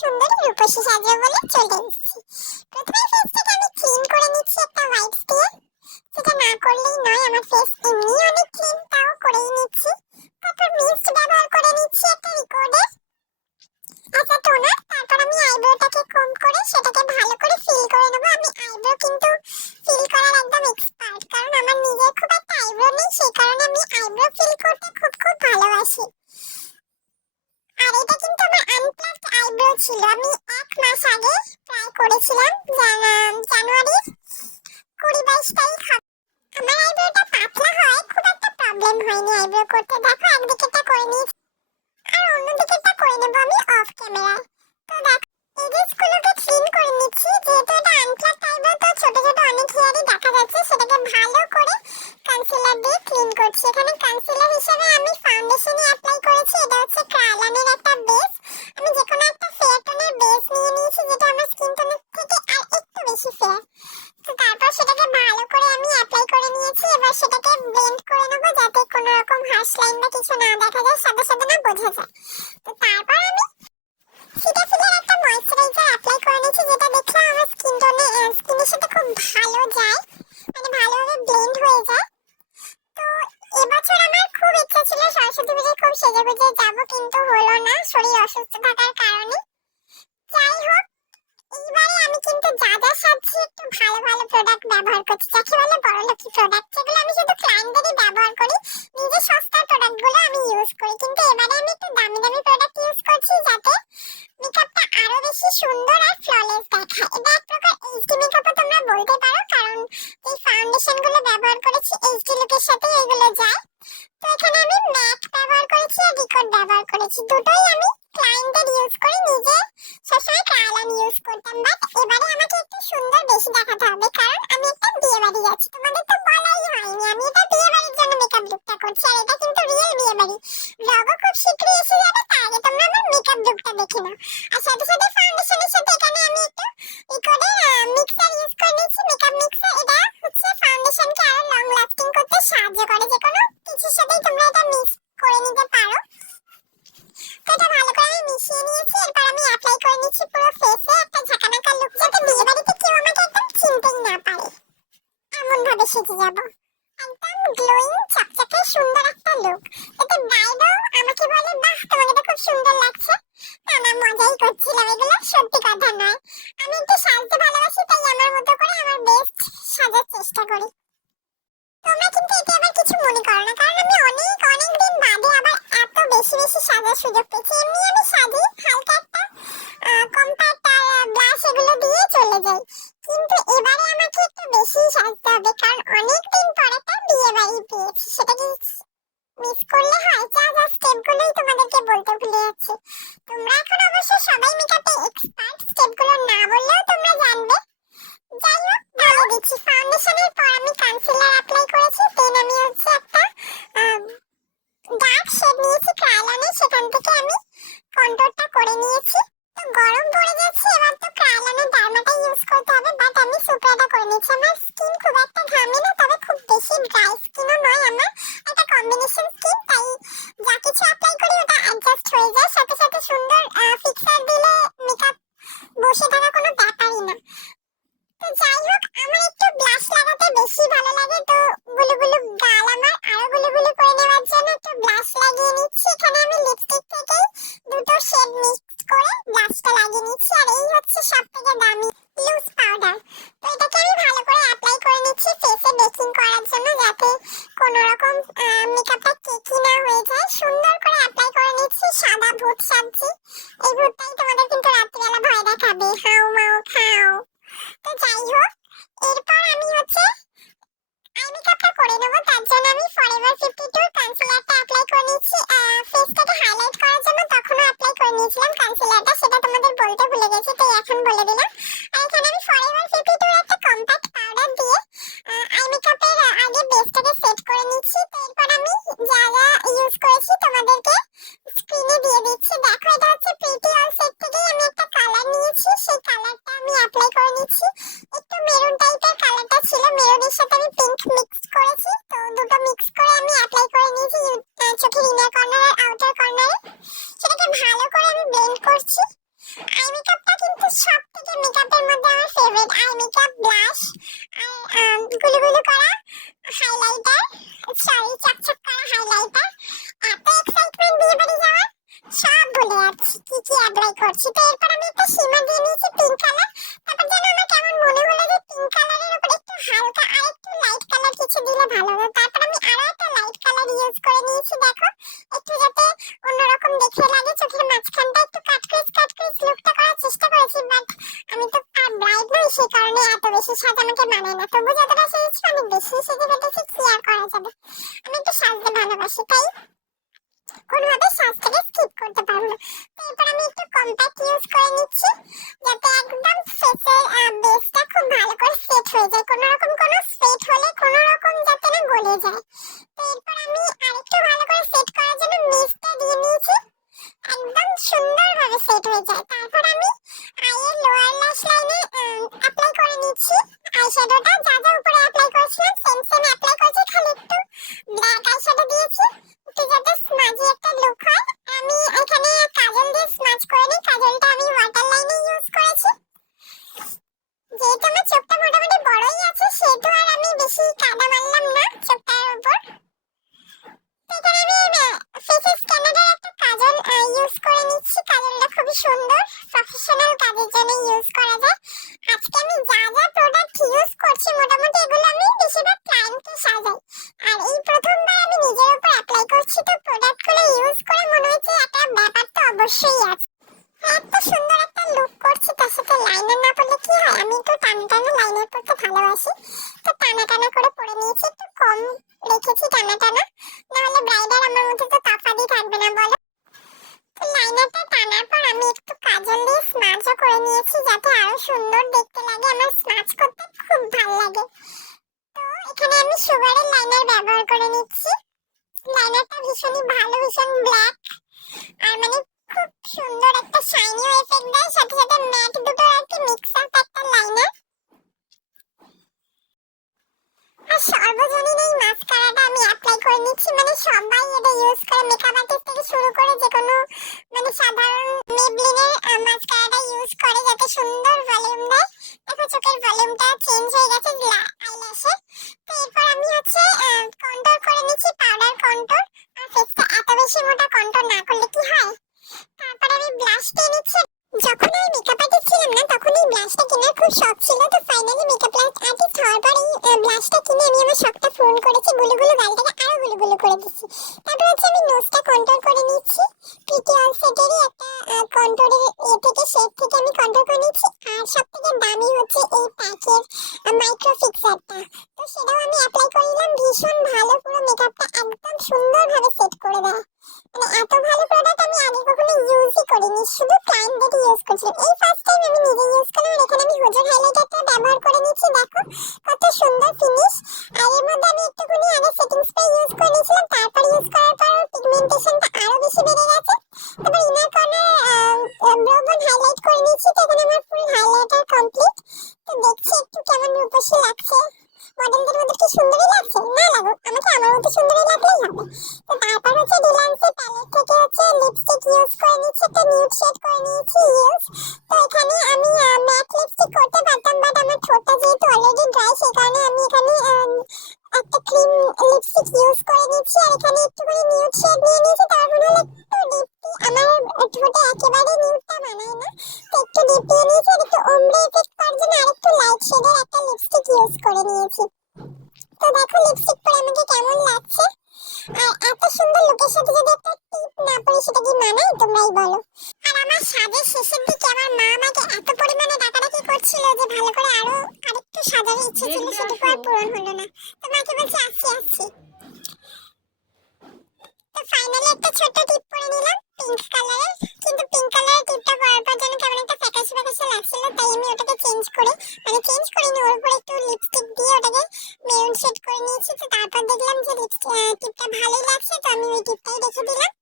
সুন্দরী রূপসী সাজবো বলে চলে এসেছি। প্রথমে ফেসটাকে আমি ক্লিন করে নিচ্ছি একটা হোয়াইট দিয়ে। সেটা না করলেই নয়, আমার ফেস এমনি অনেক ক্লিন, তাও করেই নিচ্ছি। তারপর মিস্ট ব্যবহার করে নিচ্ছি একটা রিকর্ডের একটা টোনার। তারপর আমি আইব্রোটাকে কম করে সেটাকে ভালো করে ফিল করে নেবো। আমি আইব্রো কিন্তু ফিল করার একদম এক্সপার্ট, কারণ আমার নিজের খুব একটা আইব্রো নেই, সেই কারণে আমি আইব্রো ফিল করতে খুব খুব ভালোবাসি। আর এটা কিন্তু আমার আনপ্লাগড আইব্রো ছিল, আমি 1 মাস আগে ট্রাই করেছিলাম জানুয়ারির 20-22 তারিখ। আমার আইব্রোটা পাতলা হয়, খুব একটা প্রবলেম হয়নি আইব্রো করতে। দেখো একদিকেটা করে নিয়েছি আর অন্যদিকেটা করে নেবো আমি অফ ক্যামেরায়। তো দেখো এডিসগুলোকে ক্লিন করে নিচ্ছি, যেহেতু এটা আনপ্লাগড আইব্রো তো ছোট ছোট অনেক হেয়ারই দেখা যাচ্ছে, সেটাকে ভালো করে কনসিলার দিয়ে ক্লিন করছি। এখানে কনসিলার হিসেবে আমি ফাউন্ডেশনই অ্যাপ্লাই করেছি, এটা হচ্ছে ক্রায়োলানের একটা বেস। আমি যে কোনো একটা ফেয়ার টোনের বেস নিয়ে নিয়েছি, যেটা আমার স্কিন টোনের থেকে আর একটু বেশি ফেয়ার। তো তারপর সেটাকে ভালো করে আমি অ্যাপ্লাই করে নিয়েছি। এবার সেটাকে ব্লেন্ড করে নেবো, যাতে কোনো রকম হার্শ লাইন বা কিছু না দেখা যায়, সাথে সাথে না বোঝা যায়। তো তারপর আমি সিটাফিলের একটা ময়েশ্চারাইজার অ্যাপ্লাই করে নিয়েছি, যেটা দেখলে আমার স্কিনের সাথে খুব ভালো যায়, মানে ভালোভাবে ব্লেন্ড হয়ে যায়। তো এবছর আমার খুব ইচ্ছা ছিল সরস্বতী পুজোয় খুব সেজে গুজে যাবো, কিন্তু হলো না শরীর অসুস্থ থাকার কারণে। যাই হোক, এইবারে আমি কিন্তু যা যা সাজছি একটু ভালো ভালো প্রোডাক্ট ব্যবহার করছি, যাকে বলে বড়লোকি প্রোডাক্ট, যেগুলো আমি শুধু ক্লায়েন্টদেরই ব্যবহার করি। নিজে সস্তার প্রোডাক্টগুলো আমি ইউজ করি, কিন্তু এবারে আমি একটু দামি দামি প্রোডাক্ট ইউজ করছি, যাতে মেকআপটা আরো বেশি সুন্দর আর ফ্ললেস দেখায়। এটা এক প্রকার এইচডি মেকআপও তোমরা বলতে পারো, কারণ এই ফাউন্ডেশন গুলো ব্যবহার করেছি এইচডি লুকের সাথে এগুলো যায়। তো এখানে আমি ম্যাট ব্যবহার করেছি আর রিকর্ড ব্যবহার করেছি, দুটোই আমি ক্লায়েন্টদের ইউজ করি, নিজে সবসময় ক্রায়োলান ইউজ করতাম। বাট এবারে আমাকে একটু সুন্দর বেশি দেখাতে হবে, কারণ আমি একটা বিয়ে বাড়ি যাচ্ছি। তোমাদের তো বলাই হয়নি, আমি এটা বিয়ে বাড়ির জন্য মেকআপ লুকটা করছি, আর এটা কিন্তু রিয়েল বিয়ে বাড়ি। ব্লগও খুব শীঘ্রই এসে যাবে, তার আগে তোমরা আমার মেকআপ লুকটা দেখে নাও। আর সাথে সাথে ফাউন্ডেশনের সাথে এখানে আমি একটু রিকর্ডের মিক্সার ইউজ করে নিচ্ছি, মেকআপ মিক্সার। এটা হচ্ছে ফাউন্ডেশনকে আরো লং লাস্টিং করতে সাহায্য করে, যে কোনো কিছুর সাথেই তোমরা এটা মিক্স করে নিতে পারো। তো এটা ভালো করে আমি মিশিয়ে নিয়েছি। এরপর আমি অ্যাপ্লাই করে নিচ্ছি পুরো ফেসে একটা ঝাঁকানাকা লুক, যাতে বিয়ে বাড়িতে কেউ আমাকে একদম চিনতেই না পারে, এমন ভাবে সেজে যাব। একদম গ্লোয়িং চকচকে সুন্দর একটা লুক। এতে ব্রাইডও আমাকে বলে, বাহ তোমাকে তো খুব সুন্দর লাগছে। না না, মজাই করছিলাম, এগুলো সত্যি কথা নয়। আমি একটু সাজতে ভালোবাসি, তাই আমার মতো করে আমার বেস্ট সাজার চেষ্টা করি। তোমরা কিন্তু এতে আবার কিছু মনে করো না, কারণ আমি অনেক অনেক দিন বাদে আবার এত বেশি বেশি সাজার সুযোগ পেয়েছি। এমনি আমি সাজি হালকা একটা কম্প্যাক্ট আর ব্লাশ এগুলো দিয়ে চলে যাই, কিন্তু এবারে আমাকে একটু বেশি সাজতে হবে, কারণ অনেক দিন পর একটা বিয়ে বাড়ি পেয়েছি। সেটা কি মিস করলে হয়? যা যা স্টেপগুলোই তোমাদেরকে বলতে ভুলে যাচ্ছি। তোমরা এখন অবশ্য সবাই মেকআপে এক্সপার্ট, স্টেপগুলো না বললেও তোমরা জানবে। যাই হোক, বলে দিচ্ছি। ফাউন্ডেশনের পর আমি কনসিলার অ্যাপ্লাই করেছি, দেন আমি হচ্ছে একটা ডার্ক শেড নিয়েছি ক্রায়োলানের, সেখান থেকে আমি কন্ট্রোলটা করে নিয়েছি। তো গরম পড়ে যাচ্ছে, এবার তো ক্রায়োলানের ডার্মাটা ইউজ করতে হবে, বাট আমি সুপ্রাটা করে নিয়েছি। আমার স্কিন খুব একটা ঘামে না, তবে খুব বেশি ড্রাই স্কিনও নয়, আমার একটা কম্বিনেশন স্কিন, তাই যা কিছু অ্যাপ্লাই করি ওটা অ্যাডজাস্ট হয়ে যায়। সাথে সাথে সুন্দর ফিক্সার দিলে মেকআপ বসে থাকা কোনো ব্যাপারই না। তো যাই হোক, আমার একটু ব্লাশ লাগাতে বেশি ভালো লাগে, তো গুলু গুলু গাল আমার আরো গুলু গুলু করে নেওয়ার জন্য একটু ব্লাশ লাগিয়ে নিচ্ছি। এখানে আমি লিপস্টিক থেকেই দুটো শেড মিক্স করে ব্লাশটা লাগিয়ে নিচ্ছি, আর এই হচ্ছে সবথেকে দামি লুজ পাউডার। তো এটাকে আমি ভালো করে অ্যাপ্লাই করে নিচ্ছি ফেসে বেকিং করার জন্য, যাতে কোনো রকম মেকআপটা কেকি না হয়ে যায়। সুন্দর করে অ্যাপ্লাই করে নিচ্ছি। সাদা ভূত সাজছি, এই ভূতটাই তোমাদের কিন্তু রাত্রিবেলা ভয় দেখাবে, হাউ মাউ খাও। তো যাই হোক, এরপর আমি হচ্ছে আই মেকআপটা করে নেবো, তার জন্য আমি ফরএভার 52 কনসিলারটা অ্যাপ্লাই করে নিচ্ছি। ফেসটাকে হাইলাইট করার জন্য তখনও অ্যাপ্লাই করে নিয়েছিলাম কনসিলারটা, সেটা তোমাদের বলতে ভুলে গেছি, তাই এখন বলে দিলাম। আর এখানে আমি ফরএভার 52 এর একটা কম্প্যাক্ট পাউডার দিয়ে আই মেকআপের আগে বেসটাকে সেট করে নিচ্ছি। তো এরপর আমি যা যা ইউজ করেছি তোমাদেরকে স্ক্রিনে দিয়ে দিচ্ছি। দেখো, এটা হচ্ছে প্রিটি অল সেট থেকেই আমি একটা কালার নিয়েছি, সেই কালারটা আমি অ্যাপ্লাই করে নিচ্ছি। একটু মেরুন টাইপের কালারটা ছিল, মেরুনের সাথে আমি পিঙ্ক মিক্স করেছি, তো দুটো মিক্স করে আমি অ্যাপ্লাই করে নিয়েছি চোখের ইনার কর্নার আর আউটার কর্নারে। সেটাকে ভালো করে আমি ব্লেন্ড করছি। আই করছি। তো এরপর আমি একটা সীমা দিয়ে নিয়েছি পিঙ্ক কালার। তারপর যেন আমার কেমন মনে হলো যে পিঙ্ক কালারের উপর একটু হালকা আর একটু লাইট কালার কিছু দিলে ভালো হতো। তারপর আমি আরো একটা লাইট কালার ইউজ করে নিয়েছি, দেখো একটু যাতে অন্যরকম দেখে লাগে। চোখের মাঝখানটা একটু কাট ক্রিজ লুকটা করার চেষ্টা করেছি, বাট আমি তো আর ব্রাইট নই, সেই কারণে এত বেশি সাজ আমাকে মানায় না। তবু যতটা সেজেছি আমি বেশি সেজে ফেলেছি, কি আর করা যাবে। আমি একটু সাজতে ভালোবাসি, তাই কোনোভাবে সাজটাকে স্কিপ করতে পারবো না। তো এরপর আমি একটু কম্প্যাক্ট ইউজ করে নিচ্ছি, যাতে একদম ফেসের বেসটা খুব ভালো করে সেট হয়ে যায়, কোনো রকম কোনো সেট হলে কোনো রকম যাতে না গলে যায়। তো এরপর আমি আরেকটু ভালো করে সেট করার জন্য মিস্টটা দিয়ে নিয়েছি, একদম সুন্দরভাবে সেট হয়ে যায়। তারপর আমি আইয়ের লোয়ার ল্যাশ লাইনে অ্যাপ্লাই করে নিচ্ছি আইশ্যাডোটা। যা যা উপরে অ্যাপ্লাই করেছিলাম সেম সেম অ্যাপ্লাই করেছি, খালি একটু ব্ল্যাক আইশ্যাডো দিয়েছি একটু যাতে স্মাজি একটা লুক হয়। আমি এখানে কাজল দিয়ে স্মাজ করে নিই, কাজলটা আমি ওয়াটার লাইনে ইউজ করেছি। যেহেতু আমার চোখটা মোটামুটি বড়ই আছে, সেহেতু আর আমি বেশি কাদা মারলাম না চোখটার উপর। এখানে আমি ফেসেস ক্যানাডার একটা কাজল ইউজ করে নিচ্ছি, কাজলটা খুবই সুন্দর, প্রফেশনাল কাজের জন্য ইউজ করা যায়। আজকে আমি যা যা প্রোডাক্ট ইউজ করছি মোটামুটি এগুলো আমি বেশিরভাগ ক্লায়েন্টকে সাজাই, আর এই প্রথমবার আমি নিজের উপর অ্যাপ্লাই করছি। তো প্রোডাক্টগুলো ইউজ করে মনে হচ্ছে একটা ব্যাপার তো অবশ্যই আছে। এত সুন্দর একটা লুক করছি, তার সাথে লাইনার না পরলে কি হয়, আমি একটু টানা টানা লাইনার পরতে ভালোবাসি। তো টানা টানা করে পরে নিয়েছি, একটু কম রেখেছি টানা টানা, নাহলে ব্রাইডার আমার মধ্যে তো তফাৎই থাকবে না বলো। তো লাইনারটা টানার পর আমি একটু কাজল দিয়ে স্মাজও করে নিয়েছি, যাতে আরো সুন্দর দেখতে লাগে। আমার স্মাজ করতে খুব ভালো লাগে। তো এখানে আমি সুগারের লাইনার ব্যবহার করে নিচ্ছি। লাইনারটা ভীষণই ভালো, ভীষণ ব্ল্যাক, আর মানে খুব সুন্দর একটা শাইনিও এফেক্ট দেয়, সাথে সাথে ম্যাট দুটোর একটা মিক্স আপ একটা লাইনার। আর সর্বজনীন এই মাস্কারাটা আমি অ্যাপ্লাই করে নিচ্ছি, মানে সবাই এটা ইউজ করে, মেকআপ আর্টিস্ট থেকে শুরু করে যে কোনো মানে সাধারণ মেবলিনের মাস্কারাটা ইউজ করে, যাতে সুন্দর ভলিউম দেয়। দেখো চোখের ভলিউমটা চেঞ্জ হয়ে গেছে আইল্যাশে। তো এরপর আমি হচ্ছে কন্ট্রোল করে নিচ্ছি, পাউডার কন্ট্রোল। আর ফেসটা এত বেশি মোটা কন্ট্রোল না করলে কি হয়। তারপর আমি ব্লাশ দিয়ে নিচ্ছি। যখন আমি মেকআপ আর্টিস্ট ছিলাম না, তখন এই ব্লাশটা কেনার খুব শখ ছিল। তো ফাইনালি মেকআপ আর্টিস্ট হওয়ার পর এই ব্লাশটা কিনে আমি আমার শখটা পূরণ করেছি, গুলো গুলো গালটাকে আরো গুলো গুলো করে দিচ্ছি। তারপর হচ্ছে আমি নোজটা কন্ট্রোল করে নিচ্ছি, প্রিটি অল সেটেরই একটা কন্ট্রোলের থেকে শেড থেকে আমি কন্ট্রোল করে নিচ্ছি। আর সব থেকে দামি হচ্ছে এই প্যাকের মাইক্রো ফিক্সারটা, তো সেটাও আমি অ্যাপ্লাই করে নিলাম। ভীষণ ভালো, পুরো মেকআপটা একদম সুন্দরভাবে সেট করে দেয়। মানে এত ভালো প্রোডাক্ট আমি আগে কখনো ইউজই করিনি, শুধু ক্লায়েন্টদের ইউজ করছিলাম। এই ফার্স্ট টাইম আমি নিজে ইউজ করলাম। আর এখানে আমি হুজুর হাইলাইটারটা ব্যবহার করে নিচ্ছি, দেখো কত সুন্দর ফিনিশ। আর এর মধ্যে আমি একটুখানি আগে সেটিং স্প্রে ইউজ করে নিয়েছিলাম, তারপর ইউজ করার পর পিগমেন্টেশনটা আরো বেশি বেড়ে গেছে। তারপর ইনার কর্নার ব্রোবন হাইলাইট করে নিয়েছি। তো এখানে আমার ফুল হাইলাইটার কমপ্লিট। তো দেখছি একটু কেমন রূপসী লাগছে, মডেলদের মধ্যে কি সুন্দরই লাগছে, না লাগুক, আমাকে আমার মধ্যে সুন্দরই লাগলেই হবে। তো তারপর হচ্ছে রিলায়েন্সের প্যালেট থেকে হচ্ছে লিপস্টিক ইউজ করে নিচ্ছি, একটা নিউড শেড করে নিয়েছি ইউজ। তো এখানে আমি ম্যাট লিপস্টিক করতে পারতাম, বাট আমার ঠোঁটটা যেহেতু অলরেডি ড্রাই, সেই কারণে আমি এখানে একটা ক্রিম লিপস্টিক ইউজ করে নিচ্ছি। আর এখানে একটুখানি নিউড শেড নিয়ে নিয়েছি, তার মনে হলো একটু ডিপটি, আমার ঠোঁটে একেবারে নিউডটা মানায় না, তো একটু ডিপ দিয়ে নিয়েছি। আর একটু ওমব্রে এফেক্ট করার জন্য আরেকটু লাইট শেডের একটা লিপস্টিক ইউজ করে নিয়েছি। তো দেখো লিপস্টিক পরে আমাকে কেমন লাগছে। আর এত সুন্দর লুকের সাথে যদি একটা টিপ না পরি, সেটা কি মানায়, তোমরাই বলো। আর আমার সাজের শেষের দিকে আমার মা আমাকে এত পরিমাণে ডাকাডাকি করছিল যে ভালো করে আরেকটু সাজার ইচ্ছে ছিল, সেটুকু আর পূরণ হলো না। তো মাকে বলছি আসছি আসছি। তো ফাইনালি একটা ছোট্ট টিপ পরে নিলাম পিঙ্ক কালারের, কিন্তু পিঙ্ক কালারের টিপটা পরার পর যেন কেমন একটা ফ্যাকাশে ফ্যাকাশে লাগছিল, তাই আমি ওটাকে চেঞ্জ করিনি, ওর উপর একটু লিপস্টিক দিয়ে ওটাকে মেরুন শেড করে নিয়েছি। তো তারপর দেখলাম যে টিপটা ভালোই লাগছে, তো আমি ওই টিপটাই রেখে দিলাম।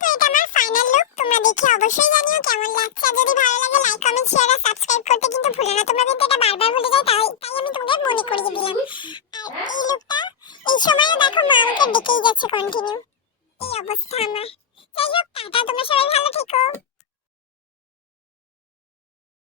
তো এটা আমার ফাইনাল লুক, তোমরা দেখে অবশ্যই জানিও কেমন লাগছে। আর যদি ভালো লাগে লাইক কমেন্ট শেয়ার আর সাবস্ক্রাইব করতে কিন্তু ভুলো না, তোমরা কিন্তু এটা বারবার ভুলে যাও, তাই আমি তোমাদের মনে করিয়ে দিলাম। আর এই লুকটা এই সময়ও দেখো মা আমাকে ডেকেই যাচ্ছে কন্টিনিউ, এই অবস্থা আমার। যাই হোক, টাটা, তোমরা সবাই ভালো থেকো।